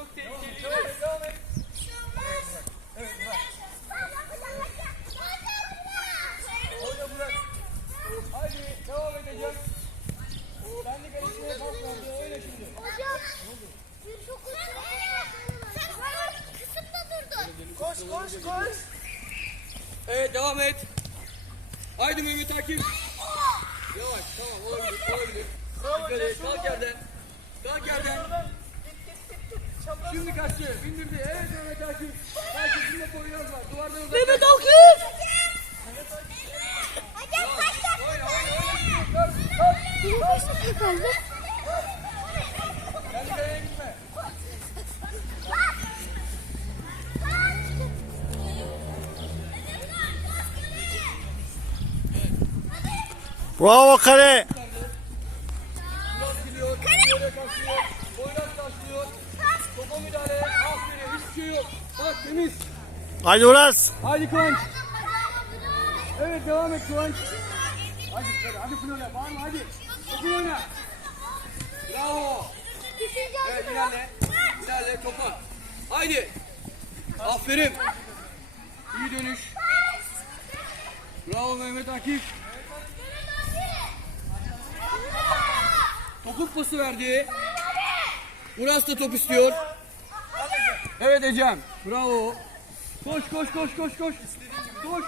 çok tehlikeli. Devam et. Oyna bırak. Hadi devam edeceğim. De kalesine kalkmadı. Oyna şimdi. Koş koş koş. Evet devam et. Haydi Mehmet Akif. Yavaş tamam olabilir olabilir. Bravo Dikkat kalk yerden. Kalk yerden. Şimdi kaçtı. Bindirdi. Evet Mehmet Akif. Karşısında Poyraz var. Duvardan uzak. Mehmet Akif. Oyna oyna oyna. Kendi kaleye gitme. Bravo kale. Gidiyor. Yere kaçıyor. Poyraz kaçıyor. Topa müdahale. Aferin. Hiçbir şey yok. Bak temiz. Haydi Uras. Haydi Kıvanç. Evet devam et Kıvanç. Hadi hadi hadi Flora. Bağırma hadi. Flora. Bravo. Evet ilerle. İlerle topa. Haydi. Aferin. İyi dönüş. Bravo Mehmet Akif. Topun pası verdi. Uras da top istiyor. Evet Ecem. Bravo. Koş koş koş koş koş. Koş.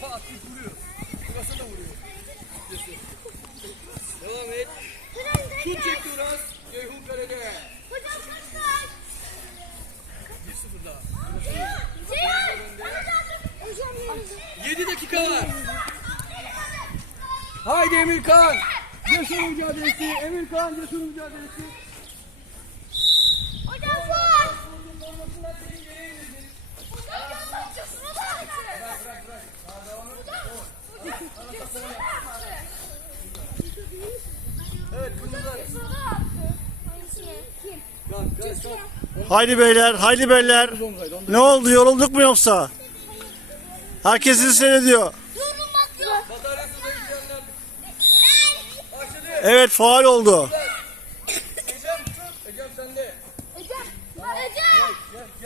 Pat vuruyor. Burası da vuruyor. Devam et. Şut çekti Uras. Ceyhun kalede. 1-0 daha. 7 dakika var. Haydi Emirkan. Cesur mücadelesi. Emirkan cesur mücadelesi. Haydi beyler, haydi beyler. Ne oldu, yorulduk mu yoksa? Herkes sizi seyrediyor. Evet, faal oldu. Ecem, Ecem sende. Ecem, Ecem.